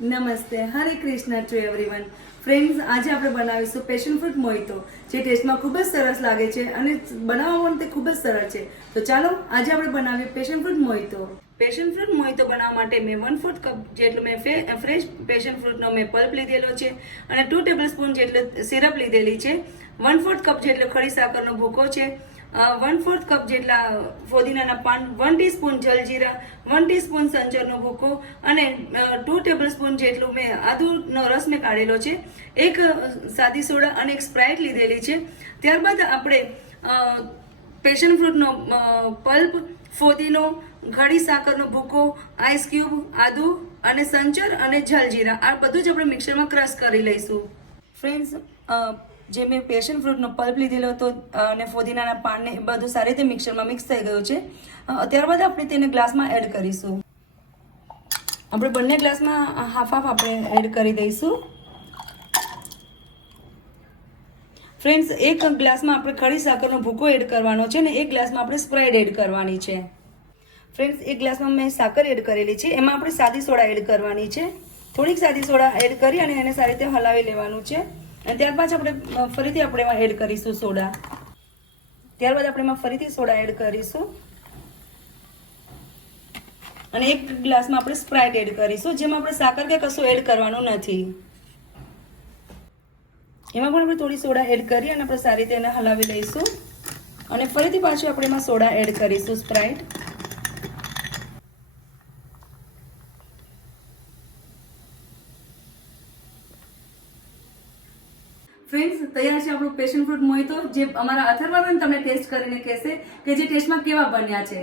નમસ્તે, હરે Krishna two everyone. Friends, આજે આપણે બનાવીશું પેશન ફ્રૂટ મોહિતો, જે ટેસ્ટમાં ખૂબ જ સરસ લાગે છે અને બનાવવામાં તે ખૂબ જ સરળ છે. તો ચાલો આજે આપણે બનાવીએ પેશન ફ્રૂટ મોહિતો. પેશન ફ્રૂટ મોહિતો બનાવવા માટે મેં 1/4 કપ જેટલું મેં ફ્રેશ પેશન ફ્રૂટનો મેં પલ્પ લીધેલો છે અને 2 ટેબલસ્પૂન જેટલું સિરપ લીધેલી છે. 1/4 કપ જેટલો ખડી સાકરનો ભૂકો છે. 1/4 કપ જેટલા ફોદીનાના પાન, 1 ટીસ્પૂન જલજીરા, 1 ટીસ્પૂન સંચરનો ભૂકો અને 2 ટેબલસ્પૂન જેટલું મેં આદુનો રસ મેં કાઢેલો છે. એક સાદી સોડા અને એક સ્પ્રાઇટ લીધેલી છે. ત્યારબાદ આપણે પેશન ફ્રૂટનો પલ્પ, ફોદીનો, ખડી સાકરનો ભૂકો, આઈસ ક્યુબ, આદુ અને સંચર અને જલજીરા આ બધું જ આપણે મિક્સરમાં ક્રશ કરી લઈશું. ફ્રેન્ડ્સ, જે મેં પેશન ફ્રૂટનો પલ્પ લીધેલો હતો અને ફોદીનાના પાનને એ બધું સારી રીતે મિક્સરમાં મિક્સ થઈ ગયું છે. ત્યારબાદ આપણે તેને ગ્લાસમાં એડ કરીશું. આપણે બંને ગ્લાસમાં હાફ હાફ આપણે એડ કરી દઈશું. ફ્રેન્ડ્સ, એક ગ્લાસમાં આપણે ખડી સાકરનો ભૂકો એડ કરવાનો છે અને એક ગ્લાસમાં આપણે સ્પ્રાઇટ એડ કરવાની છે. ફ્રેન્ડ્સ, એક ગ્લાસમાં મેં સાકર એડ કરેલી છે, એમાં આપણે સાદી સોડા એડ કરવાની છે. થોડીક સાદી સોડા એડ કરી અને એને સારી રીતે હલાવી લેવાનું છે. અને ત્યારબાદ આપણે ફરીથી આપણે એમાં એડ કરીશું સોડા. ત્યારબાદ આપણે એમાં ફરીથી સોડા એડ કરીશું અને એક ગ્લાસમાં આપણે સ્પ્રાઇટ એડ કરીશું, જેમાં આપણે સાકર કે કશું એડ કરવાનું નથી. એમાં પણ આપણે થોડી સોડા એડ કરી અને આપણે સારી રીતે એને હલાવી લઈશું અને ફરીથી પાછું આપણે એમાં સોડા એડ કરીશું, સ્પ્રાઇટ. ફ્રેન્ડ્સ, તૈયાર છે આપણું પેશન ફ્રૂટ મોહિતો, જે અમારા અથર્વબેન તમને ટેસ્ટ કરીને કહેશે કે જે ટેસ્ટમાં કેવા બન્યા છે.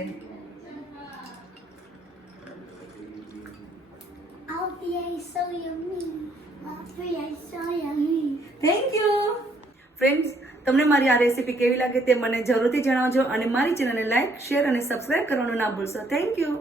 Thank you. ફ્રેન્ડ્સ, તમને મારી આ રેસીપી કેવી લાગે તે મને જરૂરથી જણાવજો અને મારી ચેનલને લાઈક, શેર અને સબસ્ક્રાઇબ કરવાનું ના ભૂલશો. Thank you.